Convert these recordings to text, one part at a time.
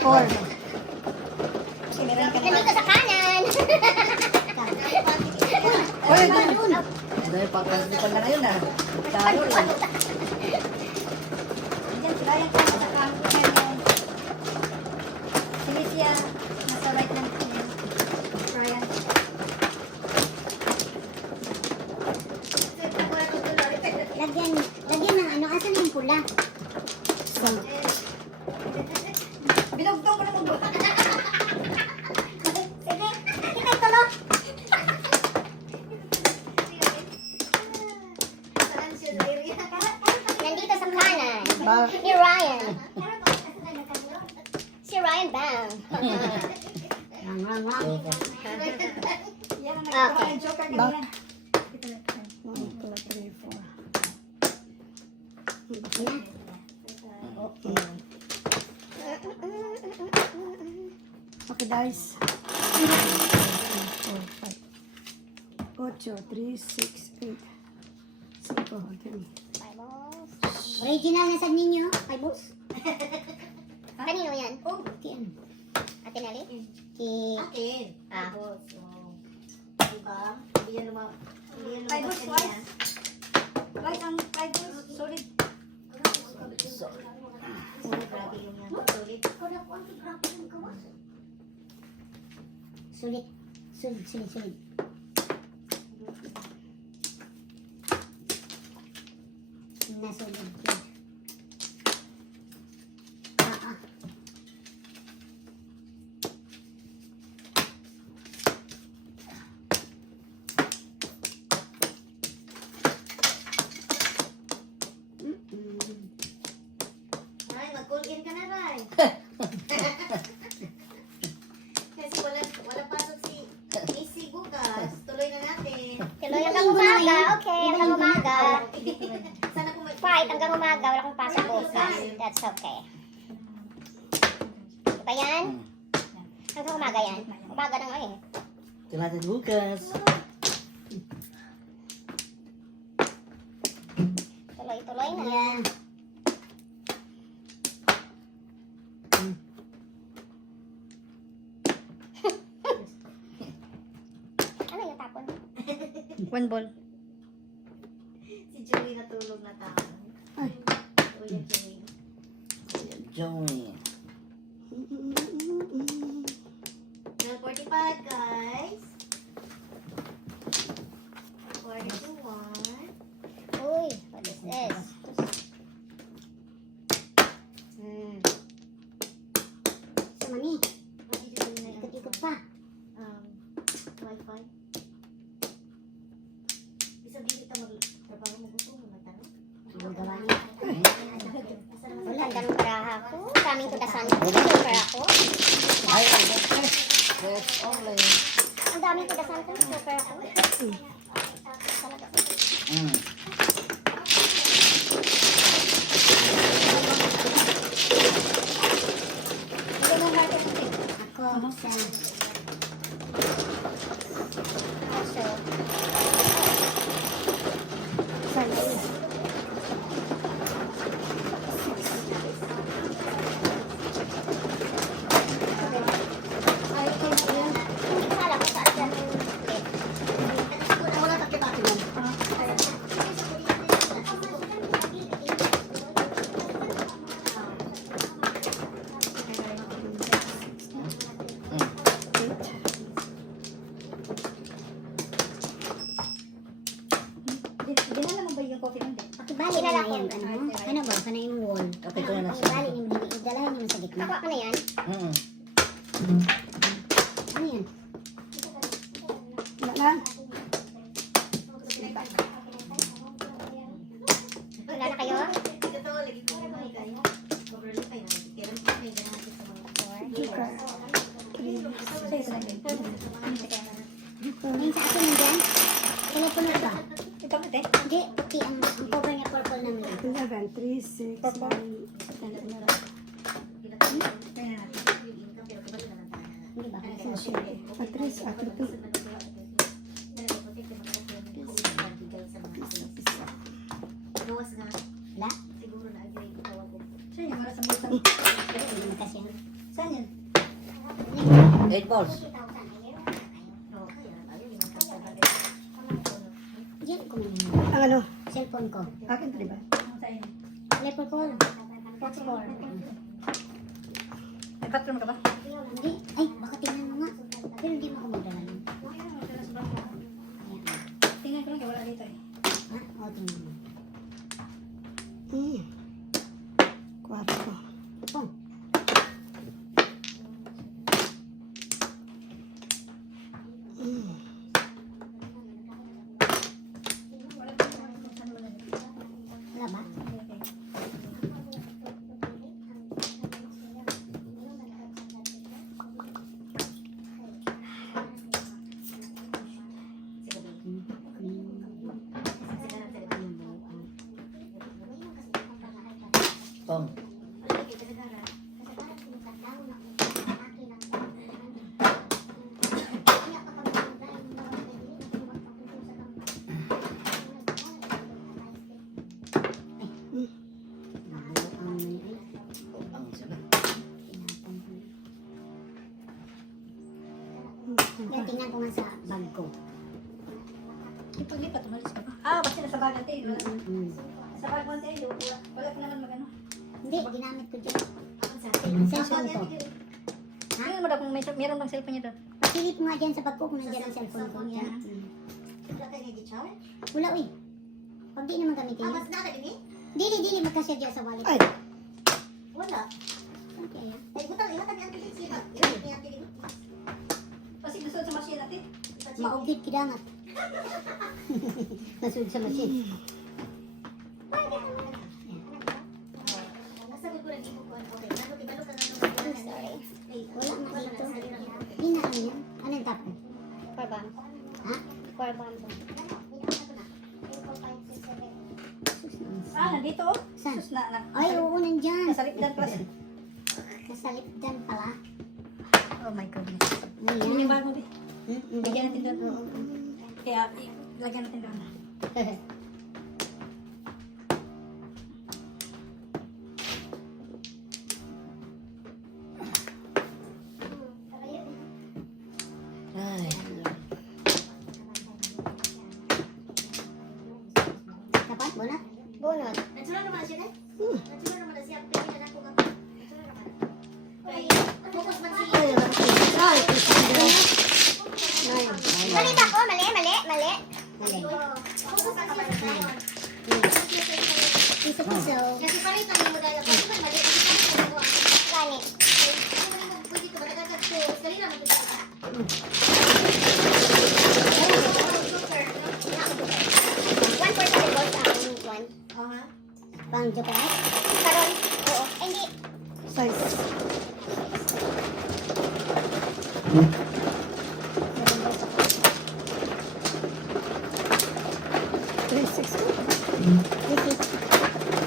4. Nandito sa kanan. Uy, doon. Dahil pagkasipan na ngayon Talo lang. Diyan, Ryan ka sa kanan. Felicia, nasa right lang po niya. Ryan. Lagyan ng ano, asan yung pula? Binugtong ko na mo. Sige, kita tulo. Nandito sa kanan. Ni Ryan. Si Ryan Bang. Yan ang Okay. nagkaroon ng joker kanina. 1, 2, 3, 4. Okay, guys. 8, 3, 6, 8. 5, 10. Original na sa ninyo. Ay, boss. Kanino yan? Oh, Tian. Ate Nelly? Akin. Ah. Tapos, diba? Hindi yan lumabas. Five balls twice. Right ang 5 balls. Solid. Grabe yung yan. Solid. Sulit. Sulit. Nasulit yun. Ay, mag-call in ka na, Ray. Kasi wala pasok si Missy bukas. Tuloy na natin. Tuloy hanggang umaga. Okay, hanggang umaga. Sana kung may... Fight hanggang umaga. Wala kang pasok bukas. That's okay. Diba yan? Hanggang umaga yan. Umaga na nga eh. Ito natin bukas. Tuloy na. Yeah. Ano yung tapon? 1 ball. Si Joey natulog na tao. Ay. Kuya Joey. Joey. 45, guys. 41. Uy, what is this? Sama ni. Ikot-ikot pa. Wi-Fi. Bisa di kita magtrabaho mo gusto mo magtanong? Gawa niya. Wala, ang daming paraha ko. Coming to the sun. Ang daming paraha ko. Ay, press only. Ang daming to the sun ko. Paraha ko. Mm. Ako, sa... Also, akala ko sa atin yung ulit. Wala takip-takip lang. Dinala mo ba yung coffee nun? Pakibali na lang yung ano ba? Kana yung wall. Okay, ito na. Pakibali niyo. Idalahan niyo sa gitna. Nakuha ka na yan? Mm. Ano yan? Wala na. Wala na kayo? Ito, lagi ko naman kayo. Overlook kayo. Kaya lang may ganaan sa mga Joker. 3, Ngayon sa akin nandyan? Puno-puno ba? Ito ka, te. Hindi, puti ang cover niya purple ng lang. 11, 3, 6, 9, 10, 11. Hindi ba? Patris, ako ito. Gawas nga. Wala? Siguro na agree. Tawag ko. Siya yung mara sa multang. Kasi yan. Saan yan? 8 balls. Diyan ko na Ang ano? cellphone ko. Akin to, di ba? Level call. What's score? May bathroom ka ba? Hindi. Ay, baka tingnan mo nga. Pero hindi mo ako magdala nun. Ayan. Tingnan ko lang, kaya wala dito eh. Ha? O, tingnan mo. Kwarto. Oh. Wala ba? Pong. Ang sila. Yan, tingnan ko nga sa bag ko. Ipaglipat, umalis ka pa. Ah, basta nasa bagan tayo. Mm. Sa bagan tayo, wala ka naman magano. Hindi, ginamit ko dyan. Cellphone Cellphone ko. Tingnan mo daw kung meron bang cellphone niya doon. Pasilip mo nga dyan sa bag ko kung nandiyan ang cellphone ko. Dyan. Mm. Wala kayo nag-charge? Wala, uy. Pag di naman gamitin Ah, yun. mas nakakadini? Dili, magkasya dyan sa wallet. Ay, Wala. Okay, ah. Ay, butang, ihatag ni Auntie Lindsay ba? Ihatag ni Auntie Lindsay. kasi gusto sa machine natin. Maugid kidangat. Nasud sa machine. Nasa ko lang imo ko ang okay. Nano tibalo ka nano. Sorry. Wala na dito. Hindi na ano yan. Ano yung tapon? Parbang. Ha? Parbang. Sus na. Ah, nandito oh. Saan? Sus na. Ay, oo, nandyan. Nasa lipdan pala siya. Nasa lipdan pala. Oh my goodness. Ayan. Yun yung bago eh. Hmm, Bigyan natin doon. Oo. Kaya, lagyan natin doon. Ay. Dapat, bunat? Bunot. Nagsura naman siya eh. Nagsura naman na siya. Pwede na ako ka. Nagsura naman. Kay, focus man siya. Mali ba ako? Mali. Focus man siya sa taon. Piso-piso. Kasi palitan mo dahil ako. Di ba mali? Kasi palitan mo ang Gani. pwede ka ba nagagad ko? Dali lang ang pagkakita. One for the boss ang one. Aha. Pang chocolate? Karon? Oo. Ay, hindi. Size. This is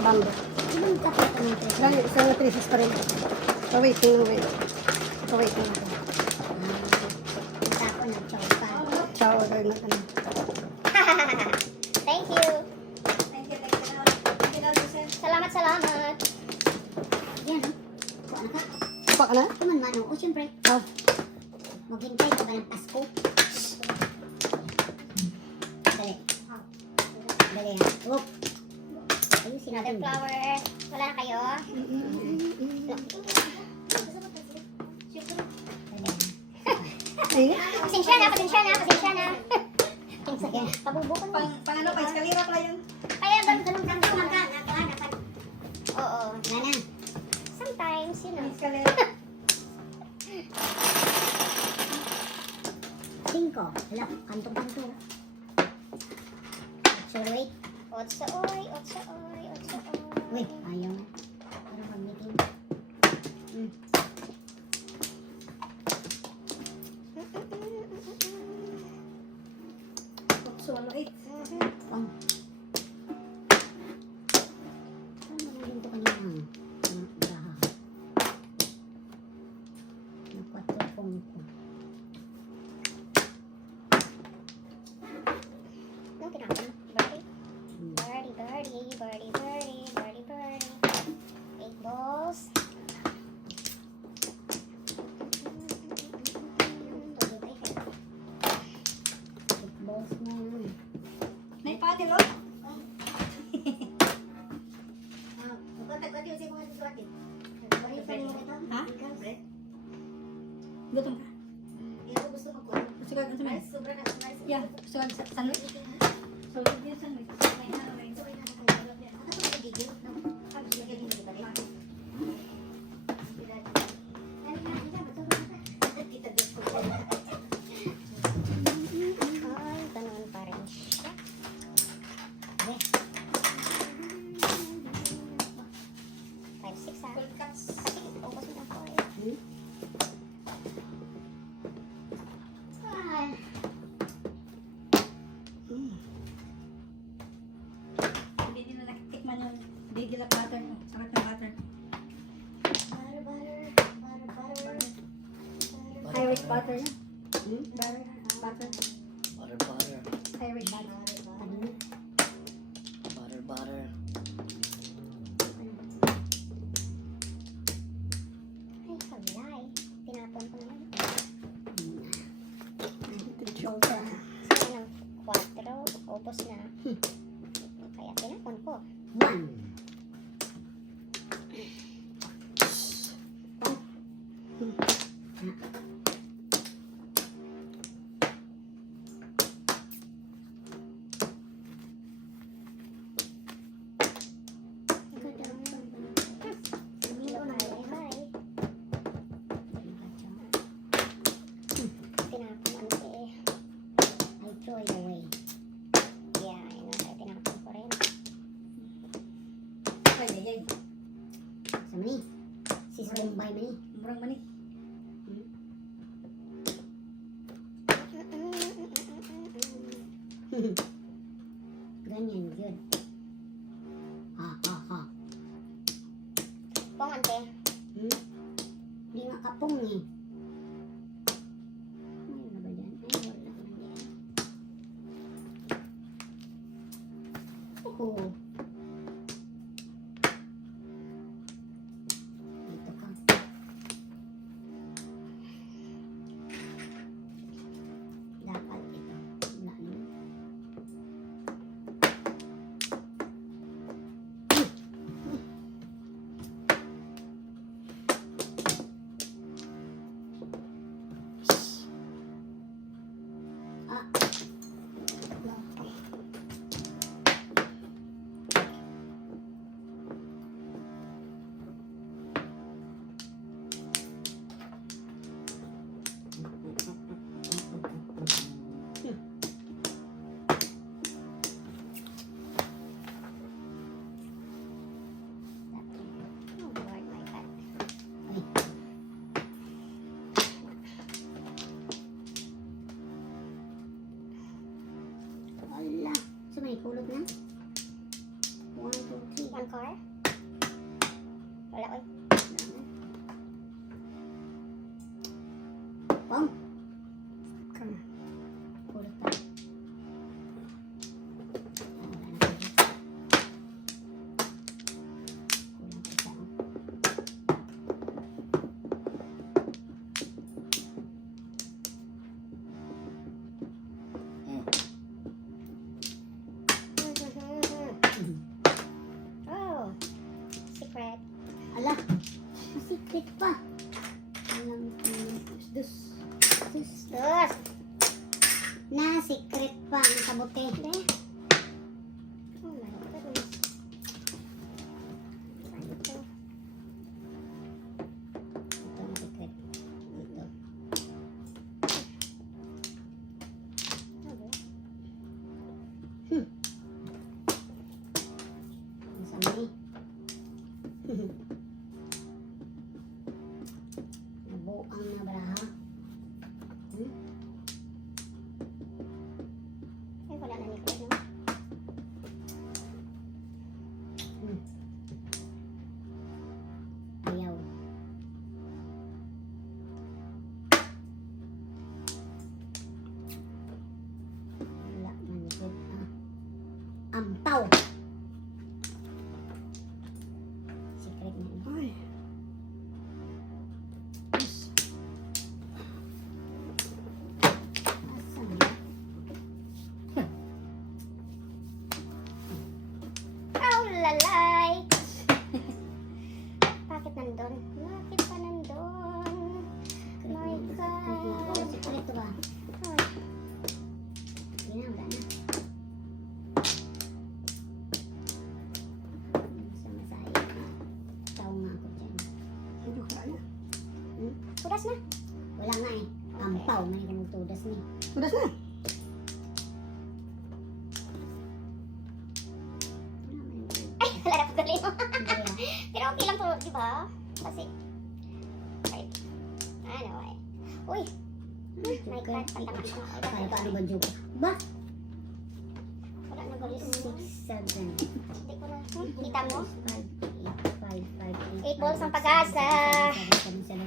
Bambo. ibang kapit ko ng tres. Lang, isang na 3 pa rin. Waiting. Waiting. Ang tapo ng chocolate. Ciao, order na ano. Thank you. Thank you. Salamat. Yan, oh. Kuha na ka. Apa ka na? Kuman man, oh. O, syempre. Oh. Maghintay ka ba ng Pasko? Dali. Dali, ha. Oop. Ayusin natin. Flower. Wala na kayo? Ay, Pasensya na. Sige. Pabubukan mo. pang ano, pang eskalera pala yun. Kaya ba, Ganun kang tumaga. oo. Wala na. Sometimes, you know. Pang eskalera. 5. Hala, kanto-kanto. So, wait. Otsa-oy. Wait, ayaw. Parang mag-meeting. So, ano, 8. Pang. Saan mo naging ito kanina? Baha. Nakwatropong ko. Anong kinakain? Birdie? Birdie. Dati yung simuhan sa suwatin. Balik pa rin ito. Ha? Gutom ka? Hindi ako gusto magkuhan. Gusto ka gusto mo? Rice, sobra na. Rice. Yeah, gusto ka sa sandwich? So, yung sandwich. May may So, ay nakakalimutan niya. Ano ito magigil? No? Sabi siya galing hindi ba rin? Kita Diyos ko. Ay, ganun pa rin siya. Eh, 5, 6 ah. Cold cuts. Kasi, ubos mo na po eh. ah, Hindi nila nakitikman yung digilak butter mo. Sarap ng butter. Butter, butter, butter, butter. Irish butter yan. Butter. Butter. Butter, butter. Irish. ano? Butter, butter. Ay, kalay. Tinapon ko naman. Choka. Sana ng 4, ubos na. Kaya tinapon ko. 1. Bye. Tinapon ko eh. I throw it away. Yeah, ayun na. Kaya tinapon ko rin. Ay, ay, ay. Sa mani. Sis Bombay mani. Murang mani. Ganyan yun. Ha ha ha. Pong ante. Hindi nga kapong eh. Ano na ba dyan? Ay, wala naman yan. Oo. Dito ka. Dapat ito. Wala naman. Ah, Oh, Lord, my God. wala. So may kulog na? 1, 2, 3. 1 car? Wala, oy. Bang! Come. Kulog pa. Wala na kulog. Kulang pa siya, oh. Oh, secret. Ala, masikrit pa. Alam ko dus. Sus! Na secret pa ang kabuti. Oh my goodness. Ito. Ito ang secret. Dito. Ano? Sa mani. Nabuang na braha. Ay, wala na ni na. Tudas na. Wala nga eh. Ampaw, may kanong tudas ni. Tudas na. Ay, wala na pagdali mo. Hindi ah. Pero okay lang to, di ba? Kasi, ay, ano eh. Uy, may card, pantama ko. Kaya paano ba joke? Ba? Wala na galis. 6, 7, Hindi ko na. Kita mo? 5, 8, 5, 8 balls ang pag-asa. 7, 7.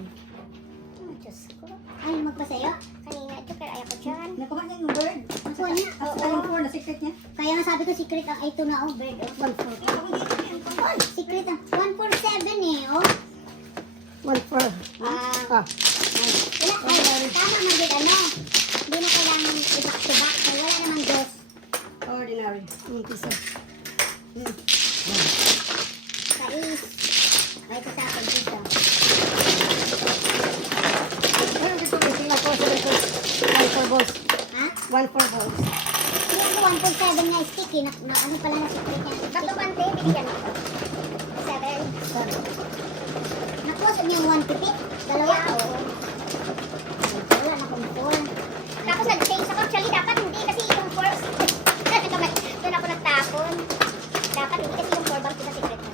Oh, Diyos ko. Ay, magpasayo? Kanina, Joker, ayaw ko dyan. Nakuha niya yung bird. Nakuha niya? Tapos yung 4 na secret niya. Kaya nga sabi ko secret ang ito na oh, bird oh. 1, 4. Oh, secret ang 147 eh oh. 1-4. Ah. Ay, wala. Ay, tama magig ano. Hindi na kailangan i-back to back. Kaya wala namang dos. Ordinary. Pisa. Sais. Ay, ito sa akin dito. Pero dito kasi na 1-4 balls. Ha? 1-4 balls. Hindi ako 147 na sticky. Ano pala na secret niya? Bato pante, binigyan mo. 7. Nakuha niyo yung 150? Dalawa? Oo. Wala na kung full. Tapos nag-change ako. Actually, dapat hindi kasi yung first. Doon ako nagtapon. Dapat hindi kasi yung 4 bang pinasecret mo.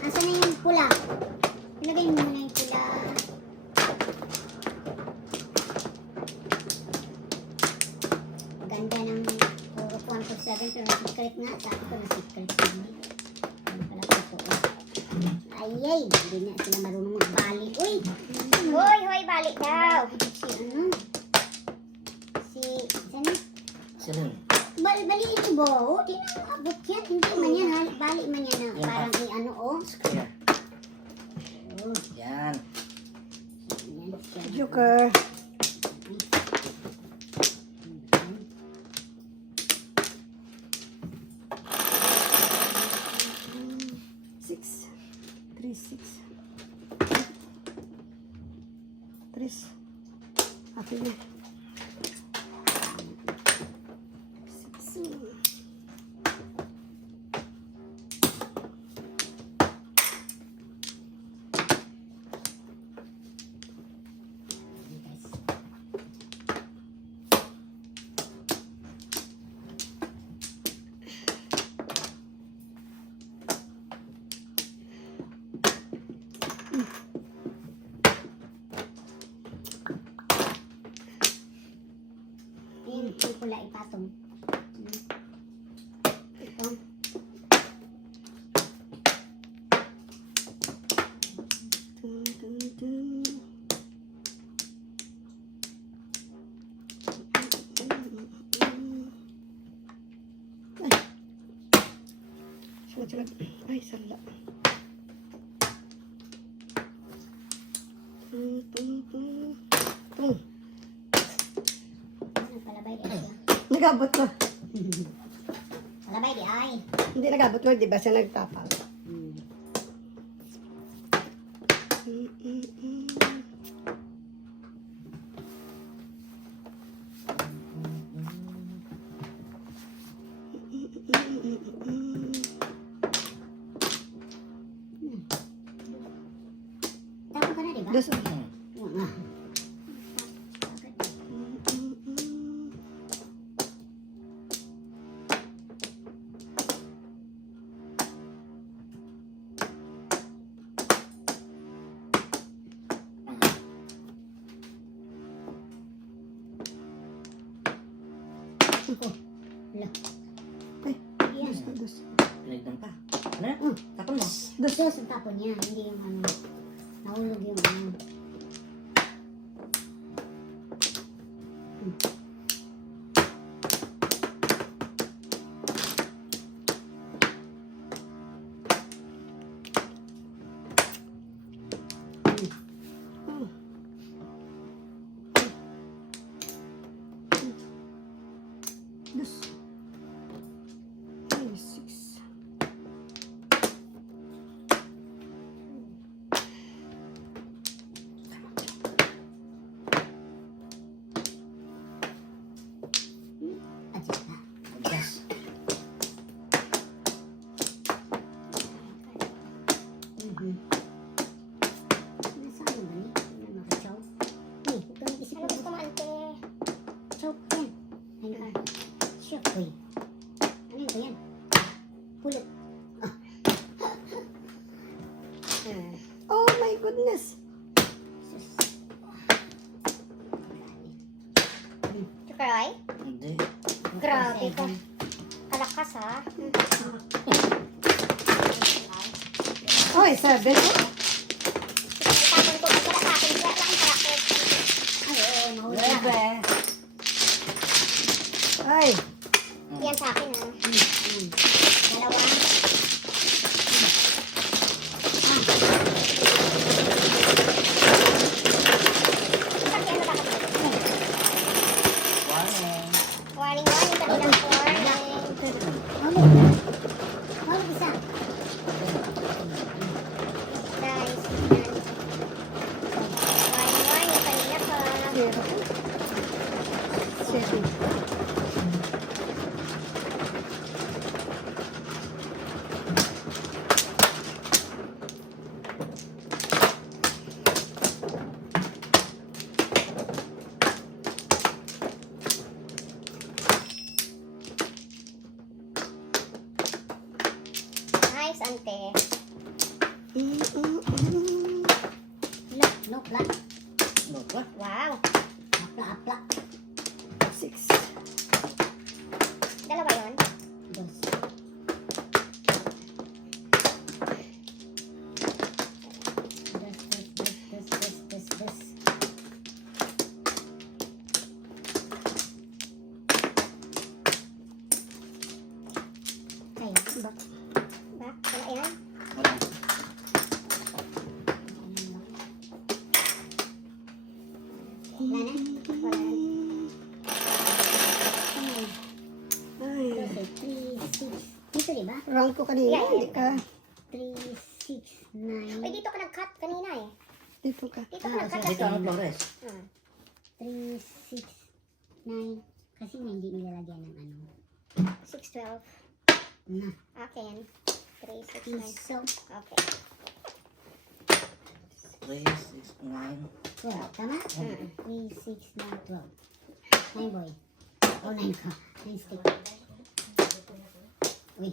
Asan na yung pula? Ilagay mo muna yung pula. Ganda ng puro 147 pero secret nga. Sabi ko na secret na. Ano pala totoo. Ayay, hindi na sila marunong magbali. Uy! Hoy, balik daw. Si ano? Si, saan? Sino? Baliin niyo ba? Oh, di na abot yan. Hindi man yan. Bali man yan na parang i-ano oh. Square. Oh, Yan. yan. Joker. Six. 3, 6. 3. Akin na. 6. Yung pula ipatong. Ito. Dun, dun, dun. Ay. Sunod. Ay, sala. Ano palabay di ay? Nagabot ko. Palabay di ay. Hindi nagabot ko, di ba siya nagtapal? Tapos ka na di ba? Dos. Oo. Wala. Ay, Yan. dos. Pinagdan pa. Ano? Tapon mo. Dos ang tapon niya, hindi yung ano. Nahulog yung ano. Dos. Ay, 6. goodness. Chukroy? Hindi. Grabe ka. Kalakas ha. Oy, 7. Itapon ko. Wala sa akin. Wala lang karakter. Ay, oo, mahuli na. 9. Ay, Yan sa akin ha. Dalawa. Kasi ano dapat dito? Warning. Warning, warning. Kabilang warning. Mahuli isa. Guys, yan. Warning, warning. Kanina pa. 7. Nice, ante. No, pla. Ano ba? Wow. Apla. 6. Dalawa yun. Dos. Dos. Ay, ba? Ba? Wala yan? Wala. Wala na. Wala yan. Ay, 3, 6. Dito, di ba? wrong ko kanina. Yeah, Hindi ka. 3, 6, 9. Uy, dito ka nag-cut kanina eh. Dito ka. Dito ka nag-cut Dito kasi. ano, Flores? 3, 6, 9. Kasi nga hindi nilalagyan ng ano. 6, 12. Na. Akin. 3, 6, 9. Piso. Okay. 3, 6, 9. 12. Tama? 3, 6, 9, 12. 9 boy. Oh, 9 ka. 9 stick. Uy.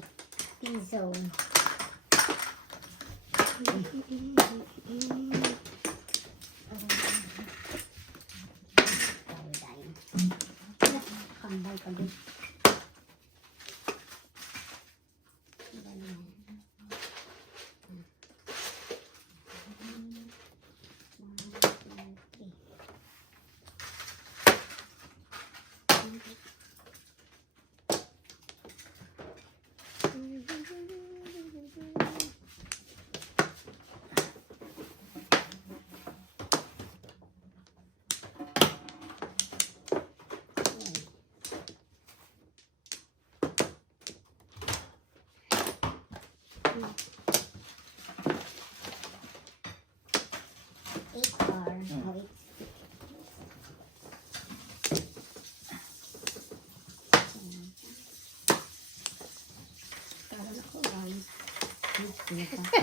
Piso. Kambal ka din.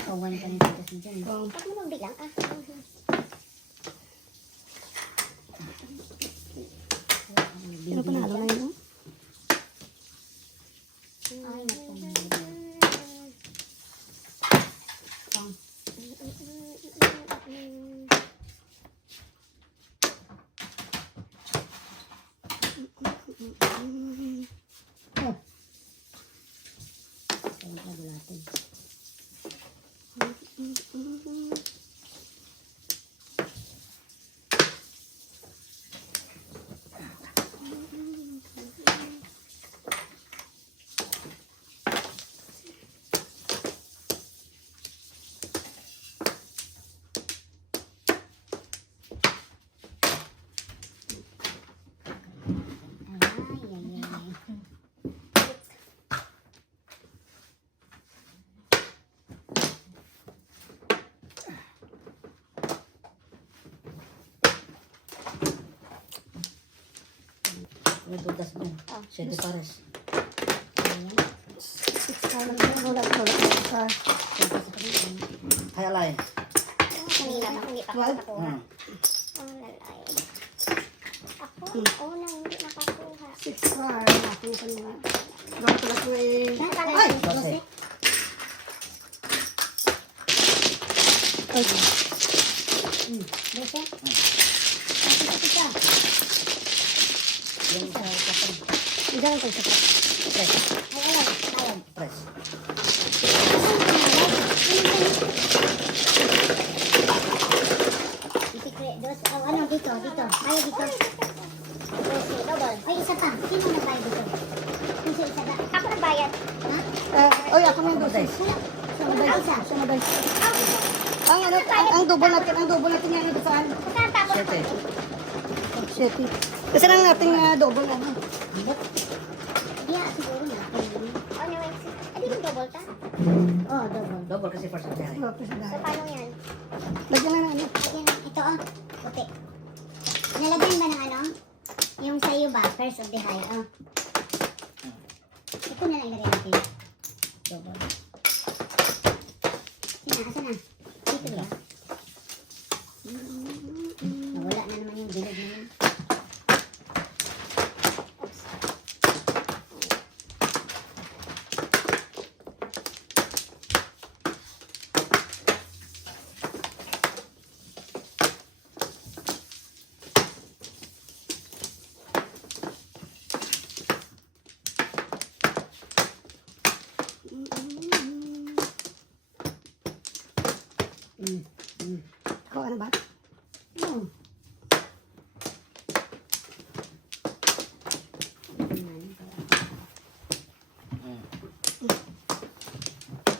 Kawan ka nito kasi dyan. Wrong. Huwag mo magbilang. Sino panalo na yun? Ay, naku. Kaya pa dulatin. May dudas mo. 7 pares. 6 ka lang. Wala. Ay, alay. Kanina pa, hindi pa ako What? nakakuha. Hmm. Ang lalay. Ako, una, hindi nakakuha. 6 bar. Ako yung kanina. Wrong pala ko eh. Ay! Kasi, Bese. Ito. Yung sa kapag Diyan ko sa press. Ayun. Press. Ano dito? Ayaw dito. Double. Ay, isa pa. Sino nagbayad dito? Kung sa isa ba? Ako nagbayad. Ha? Oy, ako may dosis. Wala. Isa. Sumaday. Ang double natin yan ito saan? Magkano tapos? 7. Shit. Kasi lang natin double ano. Iya, siguro na. Ano yung Hindi yung double ta? Oh, double. Double kasi first of the high. So, paano yan? Lagyan na ano. Ayan, ito oh. Puti. Nalagyan ba ng ano? Yung sa'yo ba? First of the high. Oh. Ito na lang ilagay natin. Double. Asa na? Dito ba? Nawala na naman yung bilog na yun. Ikaw ano ba? Hmm.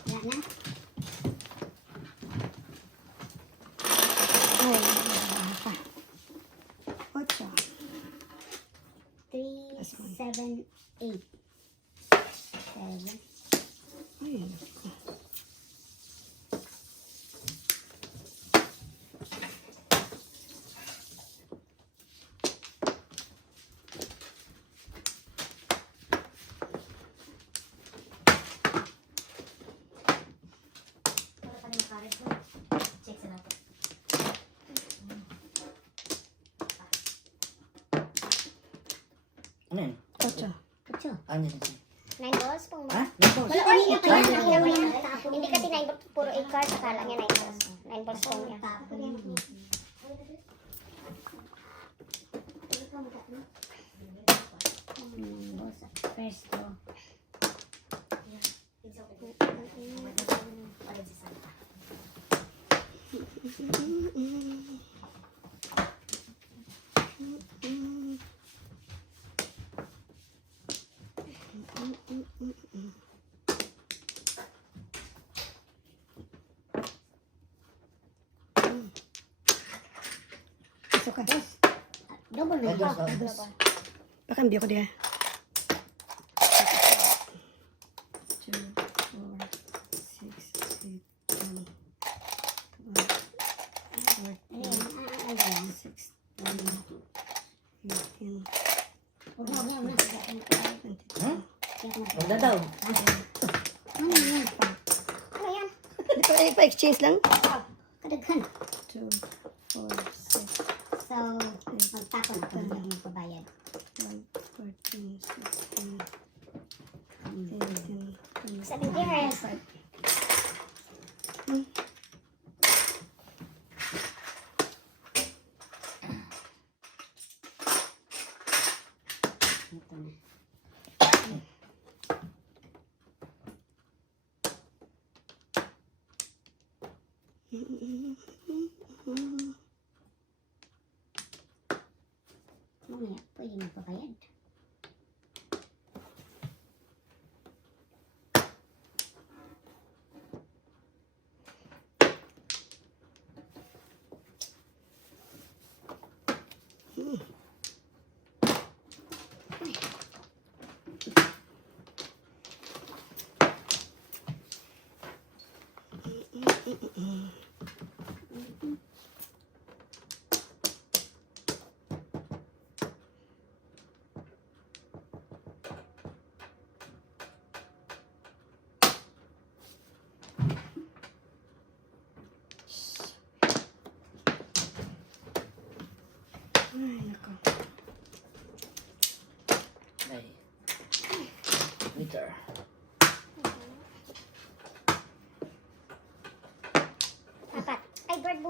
Wala na? Ay, wala pa. Ocho. 3, 7, 8. 7. Ay, Check sa natin. Ano yun? ocho. Ocho. Ano yun? 9 balls? Kung Ha? Double. Wala kanina pa yan. Hindi kasi 9 balls, puro 8 cards, akala niya 9 balls. 9 balls po niya. First draw. Gusto ka? Double na. Dos, dos. Pakambyo ko diya. 2, 4, 6, 7, 8, 9, 10, 11, 12, 13, 14, 15, 16, 17, 18, 19, 20. Wala daw. Ano yan? Ano yan? Di pa, pa-exchange lang? Kadaghan. 2, 4, 6, So, magtapon ako ng magpabayad. 12, 14, 16, 18, 20. 70 hairs. Mamaya, pwede magpabayad.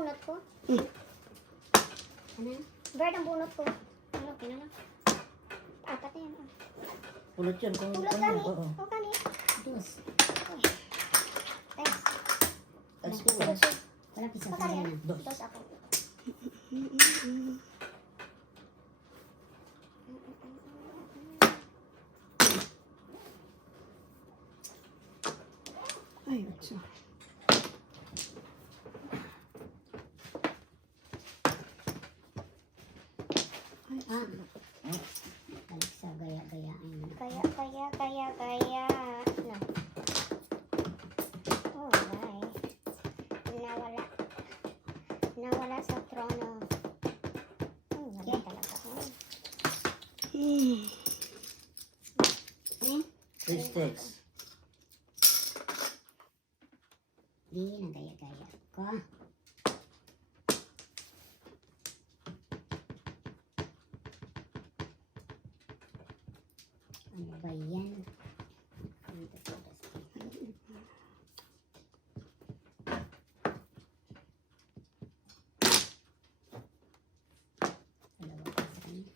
bunot ko. Ano? Bird ang bunot ko. Ano, kinala? Apat na yan. Oh. Pulot yun. Kung Pulot ano, kani. oo. Oh, kani. Dos. Thanks. Alas ko. Sus, sus. Wala pisang Oh, kani. kaya na. Dos. Dos ako. Ay, utso. Ay, Ah. sarap. Balik sa gaya-gayaan. Kaya. No. Oh, my. Nawala. Nawala sa trono. Wala Okay. talaga. Oh. Three sticks. Di na gaya-gaya ko. Ano ba yan? Ano ba ito? Dalawa pa sa kanya.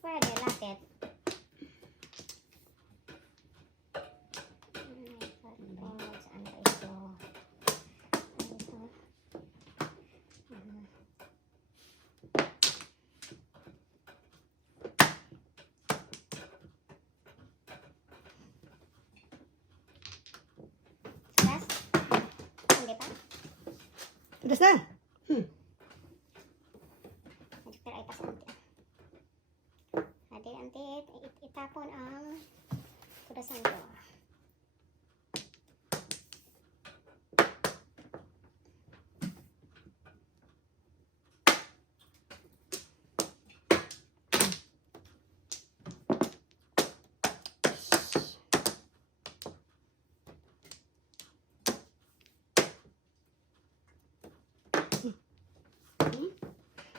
Pwede, lapit. Saan ba ito? Ito. Last? Hindi pa? Tudas na. Pero ay pasanti. Antit, itapon ang tudasan ko.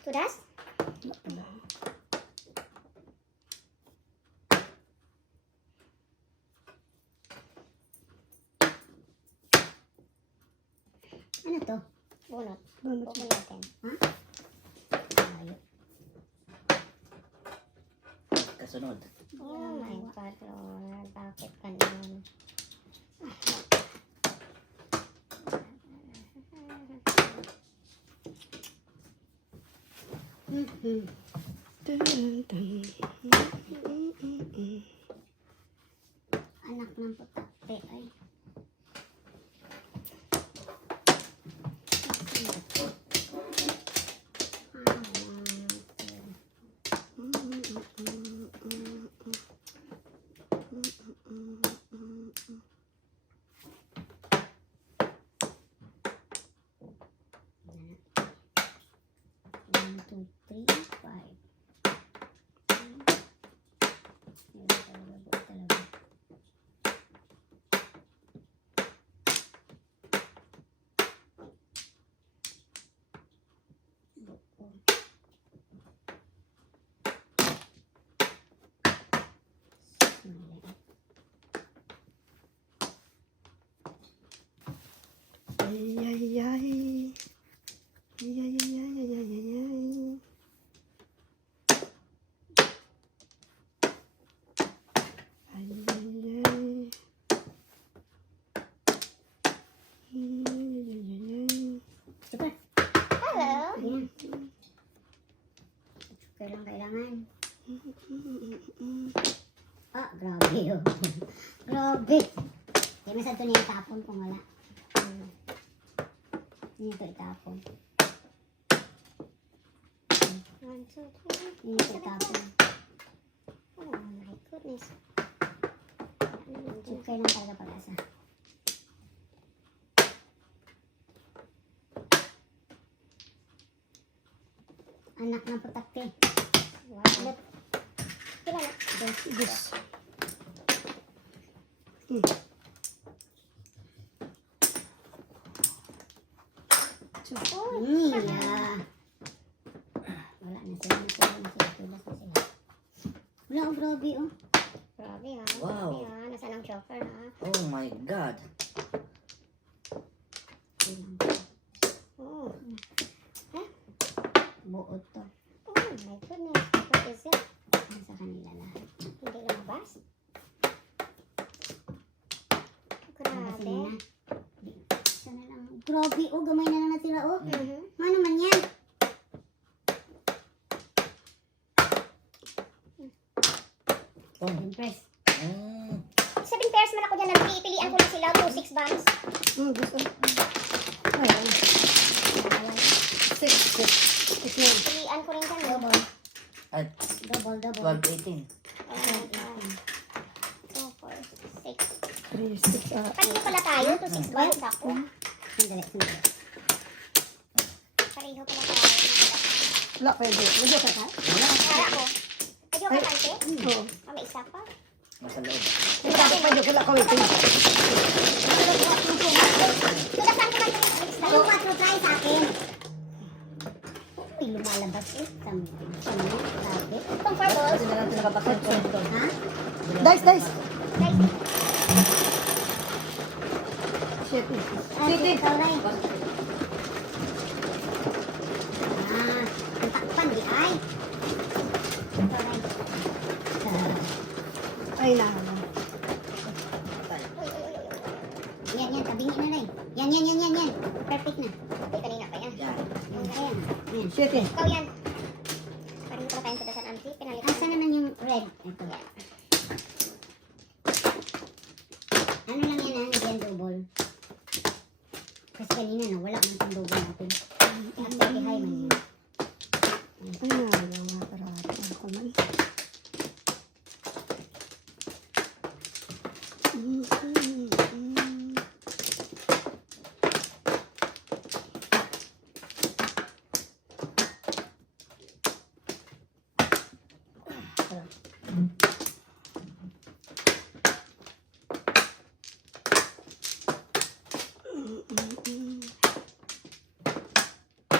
Tudas? Ano to? Bunot. Bunot. Bukod natin. Ayun. Kasunod. Oh my God, Lord. Bakit ganun? Dun, dun. Anak ng putakte ay. One, two, three, five. Yan talaga. Buo. Mali. Ay, ay, ay. Ay, ay, ay, ay, ay, ay, ay, ay. Ay, ay, ay. Ay, ay, ay, ay. Super. Hello? Ayan. Super lang kailangan. Ah, grabe yun. Grabe. Kaya masad ito niya itapon kung wala. Hindi ito itapon. 1, 2, 3. Hindi ito itapon. Oh my goodness. Super lang talaga pag-asa. Anak ng putakte. Wow. Pila na? Dos. Yeah. Wala na sila. Tulas na sila. Wala, oh, grabe, oh. Grabe ha. Wow. Grabe ha. Nasaan ang chopper ha? Oh my God. Oh. Buot to. Oh my goodness. What is it? Nasa kanila lahat. Hindi lumabas? Labas Grabe. na. Sana lang. Grabe, oh. Gamay na lang natira, oh. Mhm. Ano man yan? Oh. Impress. 7 pairs man ako dyan. Pilihan ko lang sila. 2 6 bands. Gusto. Pilihan ko rin dyan. Double. At Double, double. 12, 18. 2, 4, 6. 3, 6, Pareho pala tayo. 2 6 bands ako. Sandali, sandali. Pareho pala tayo. Wala, pwede. Medyo ka ka? Para ko. Medyo ka kante? Oo. May isa pa. Nasa loob. Pwede, wala ka, wait. Tudasan ko man yung mix na Yung yun. 4 try sa akin. Uy, lumalabas eh. Something. Grabe. Itong 4 balls. Kasi na natin nakapasal ko ito. Ha? Dice, dice. Guys, Shit. Sige, ikaw rin. Ang takpan di ay. Ikaw rin. Ay, na. Yan, tabingin na rin. Yan. Perfect na. ay kanina pa yan. Yan. Ayan. Ayan. Shit eh. Ikaw yan. Pareho pala tayong tudasan, auntie. Pinalitan. Asa naman yung red? Ito. Ano lang yan, yan double. Kasi kanina na, wala man itong double natin. After the high man yan. Ay, na. Mga karate. Ako man.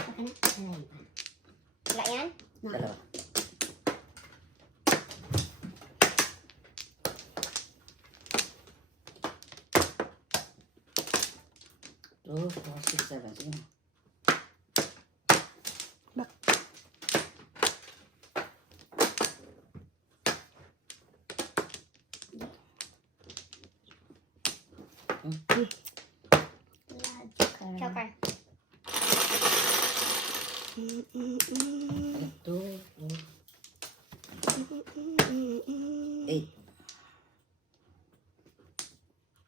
Saka na, alay pa. Wala yan? Dalawa. Two, 4, 6, 7. Sige na. Chopper. 2, 8.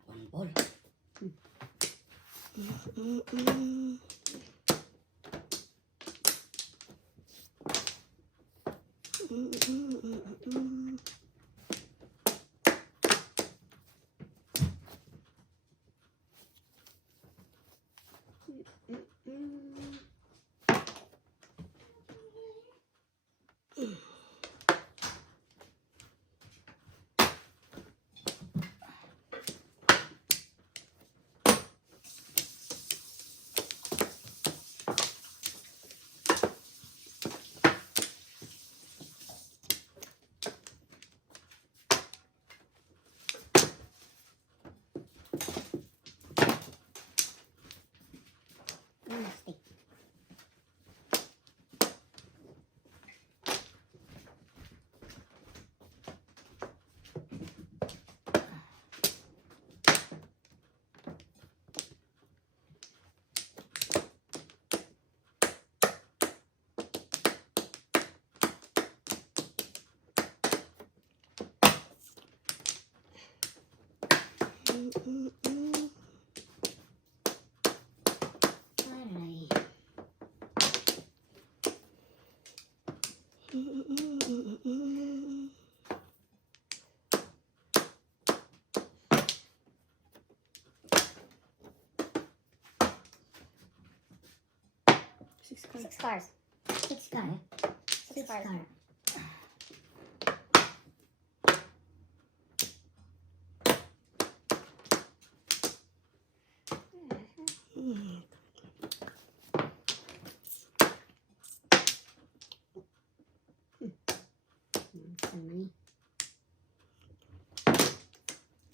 One ball. Stick. Aray. Six cards. 6 cars. 6 car. 6 cars. car. Saan man eh.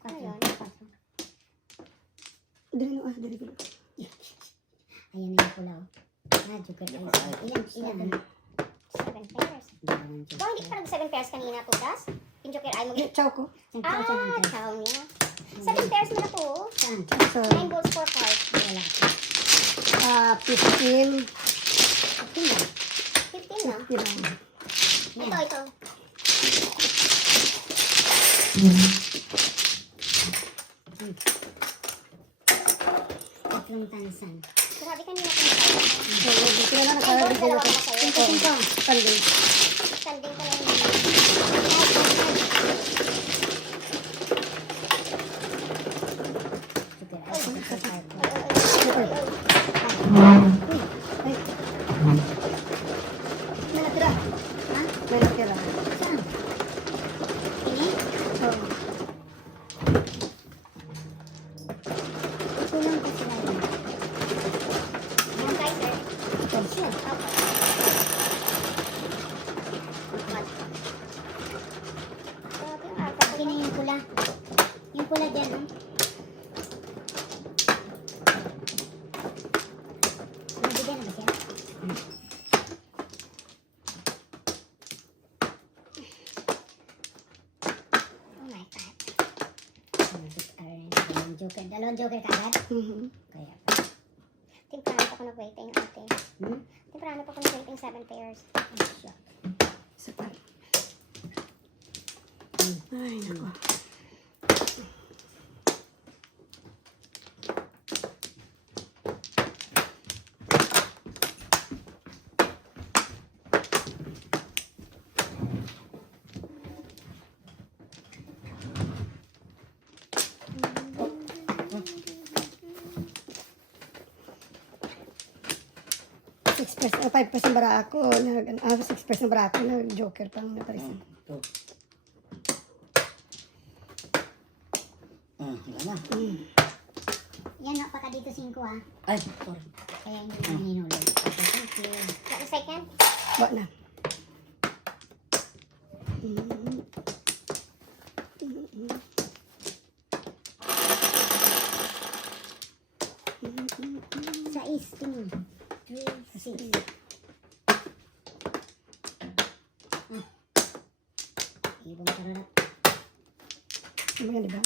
Ano yun? Dali no, dali ko. Ayan na yung pula oh. Joker eyes. Ilan? 7 pairs. Dalawang joker. Oh, hindi ka nag 7 pairs kanina, Tudas? Yung Joker Eye mo. Chow ko. Saan ka? Ah, chow niya. 7 pairs mo na po. Saan? So, 9 balls, 4 cards. Wala. 15. 15 na. Ito. Tatlong tansan. Grabe kanina kung tayo. So, dito na 9 balls, nakalagay dalawa ko. pa sa'yo. Sunday. Standing ko lang. Joker eyes. Joker eyes. May natira. Ha? May natira. Saan? Ini? Oh. Kulang ko sila yun. Yung Kaiser. Siya. Grabe yung alpha. Okay na yung pula. Yung pula dyan, oh. Nabigyan na ba siya? Oh my God. Dalawang joker kagad? Mhm. Kaya. Temprano pa ako nag-waiting, ate. Hmm? Temprano pa ako nag-waiting 7 pairs. Siya. Isa pa. Ay, nako. Six percent, 5% bara ako. 6% bara ako. Nag-joker pang natarisi. Ito. Wala na. Yan, napaka dito 5 ah. Ay, sorry. Kaya hindi na hinulog. Okay, thank you. What second? Ba na. Mhm. Sa is 2, 3, 6. Ibang kararap. Ano yan, diba?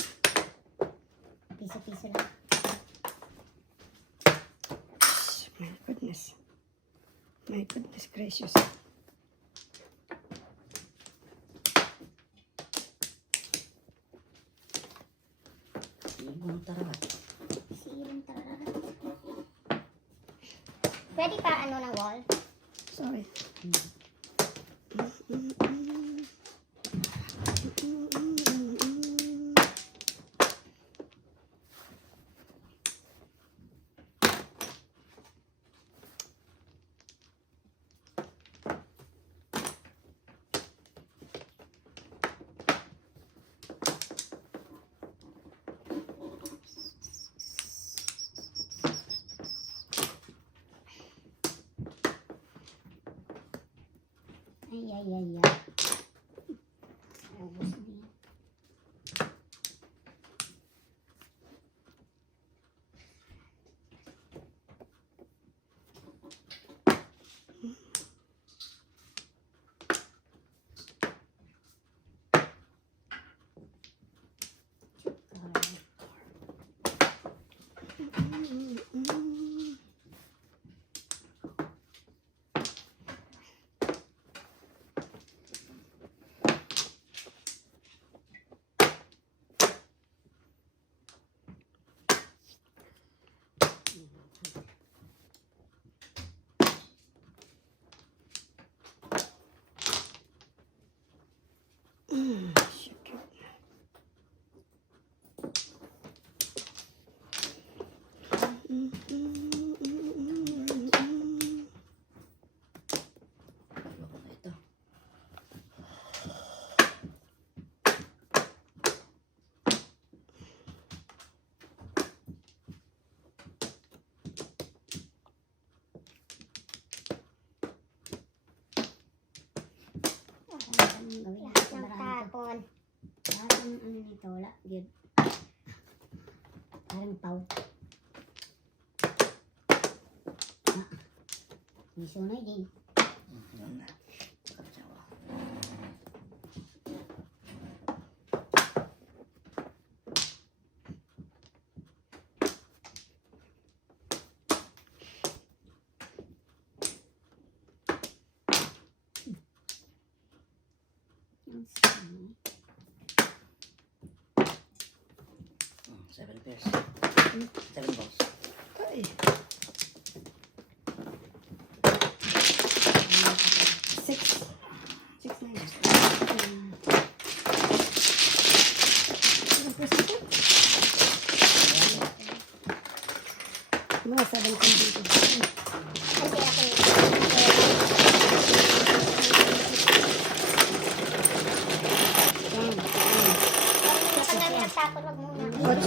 Piso-piso lang. My goodness. My goodness gracious. Ibang tarabat. Silong tararap. Pwede pa ano ng wall? Sorry. Ay, ay, ay, ay. Ubus na yan. Gawin Lahat natin ng parang ito. tapon. Parang ano nito, wala. Good. Parang pau. Isunod din. Yun na. Kapsawa. Ang sini. 7 pairs. 7 balls. Ay. 6. 6 na yun. Mga 7 kung dito. Kasi ako yun. Kapag namin nagtapon, wag muna. 8.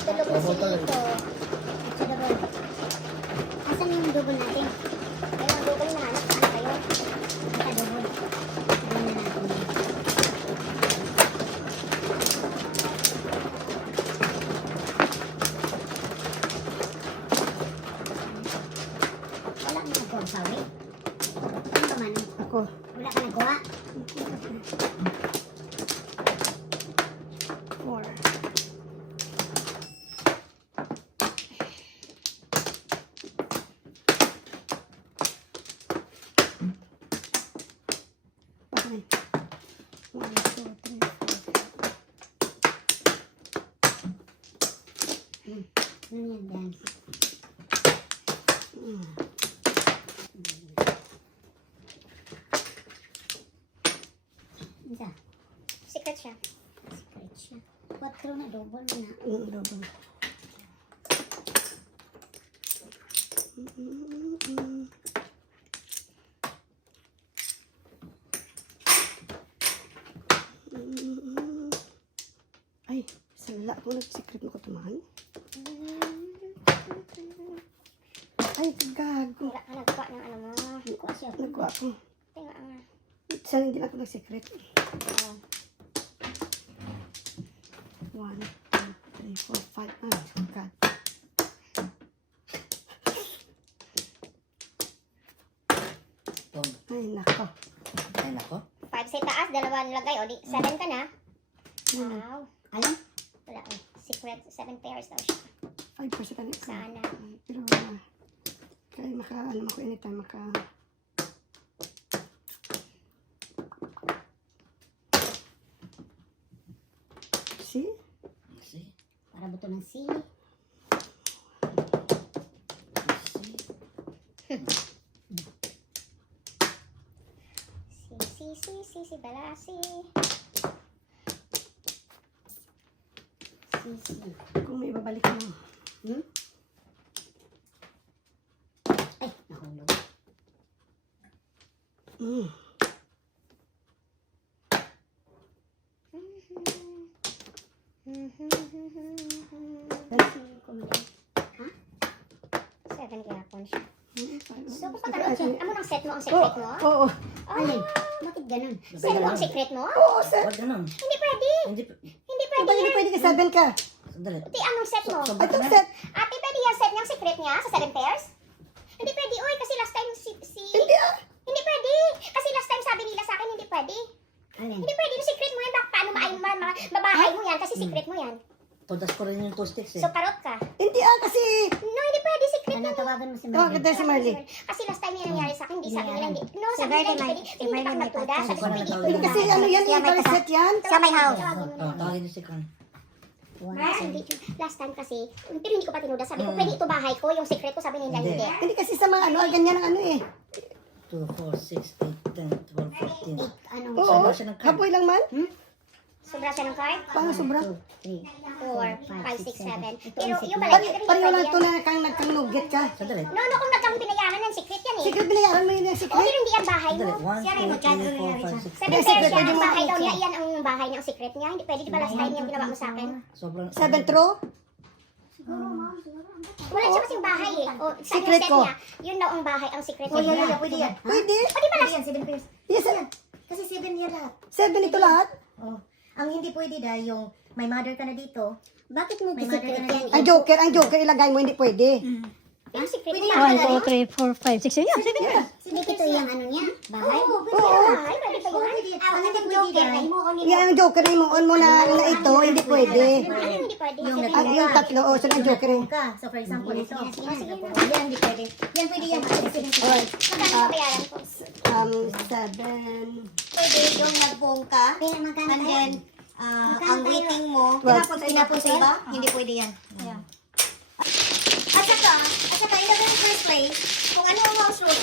Tulog na si Lito. Ito double. Asan yung double natin? Ayun, ang Google na hanap. Saan kayo? Ito double. Gawin na natin yun. Wala mo nagkuha sa way. Ano ba man? Ako. Wala ka nagkuha? 4. Okay. 1, 2, 3, 4. Ano yan, Dan? Isa. Secret siya. Secret siya. 4 na, double mo na. Double. Ay, sala ko nag-secret mo ko tumahan. Ay, gago. Wala ka nagkuha ng ano mo. Nagkuha siya. Nagkuha ko. Tinga nga. Saan hindi na ako nag-secret? Oo. 1, 2, 3, 4, 5. Ah, God. Tong. Ay, nako. Ay, nako. 5 sa taas, 2 lagay. O, di, 7 ka na. Hmm. Wow. Alam? Wala eh. Secret, 7 pairs daw siya. 5% na ito. Sana. Pero, kaya maka, ano ako anytime, maka... See? See? Para buto ng C. Si, balasi. C. Kung may babalik mo. Hmm? Ay, nahulog. Mm. Seven kaya po siya. So, kung Sige, pagkano, ay, ano nang set mo? Ang Oo, secret mo? oo. Alin? Bakit ganun? Set mo ang secret mo? Oo, sir. Wag ganun. Hindi pwede. Hindi. Hindi Kung pwede hindi yan. pwede ka 7 ka. Sandali. Ate, anong set mo? So, Atong set. Ate, pwede yung set niyang secret niya sa 7 pairs? Hindi pwede. Uy, kasi last time Hindi ah. Hindi pwede. Kasi last time sabi nila sa akin, hindi pwede. Alin? Hindi pwede. Yung secret mo yan. Paano mabahay mo yan? Kasi secret mo yan. Todas ko rin yung 2 sticks eh. So, karot ka. Hindi ah, kasi... No, hindi pwede. Secret Ano, mo. tawagan mo si Tawag Marley. kita si Marley. Kasi last time yan nangyari sa akin, hindi sabi nila hindi. No, Si sabi nila Marley hindi may- pwede. si Hindi Marley pa may magtuda. pagkakas. Sabi ko, pwede. Hindi kasi ano yan, Siya may set yan. Siya may house. Tawagin niyo si Kwan. Kasi hindi, last time kasi, pero hindi ko pa tinuda. Sabi ko, pwede ito bahay ko, yung secret ko, sabi nila Hindi. hindi. Hindi kasi sa mga ano, ganyan ang ano eh. 2, 4, 6, 8, 10, 12, 14. Anong Oo, Sobra siya ng card. hapoy lang man. Sobra siya ng card? Paano sobra? 2, 4, 5, 6, 7. Ito Pero ang yung secret. pala, hindi Pareho pwede lang yan. ito na nagkang nugget ka. Sandali. No, kung nagkang binayaran ng secret yan eh. Secret binayaran mo yun yung O, secret. pero hindi yan bahay mo. Sandali. 1, Siya rin, 2, 3, 4, 5, 6. 7 May pairs secret, yan pwede ang mo bahay daw makita. niya. Iyan ang bahay niya, ang secret niya. Hindi pwede, di ba last time yung ginawa mo sa akin? Sobrang... 7 throw? Wala siya kasing bahay eh. O, saan Secret yung set ko. niya? Yun daw ang bahay, ang secret Oh, niya. pwede yan. Pwede yan. O, di ba last Yan, 7 pairs. Yes, Kasi 7 yan lahat. 7 ito lahat? Oh. Ang hindi pwede dahil yung may mother ka na dito. Bakit mo May secret mother ka na yan? dito. Ang joker ilagay mo, hindi pwede. Yung secret Pwede mo. yan. 1, 2, 3, 4, 5, 6, 7. Yeah, 7 Hindi ito yung ano niya? Bahay? Oo, pwede Oo. yan. Ay, pwede ba yan? Pwede. Ah, Ang hindi yung pwede joker na dahil. imuon nila. Yan ang joker na imuon mo na ito, hindi pwede. Ano hindi pwede? Yung Sige, Ang yung tatlo, so ang joker eh. ka. So for example, ito. Sige na, sige na. Yan, hindi pwede. Yan pwede yan. Alright. Magkano babayaran ko? 7. Pwede yung nag-phone ka. Kaya magkano And tayo? then, ang waiting mo, tinapon sa iba, hindi pwede yan. At saka in the very first place, kung ano ang house rules,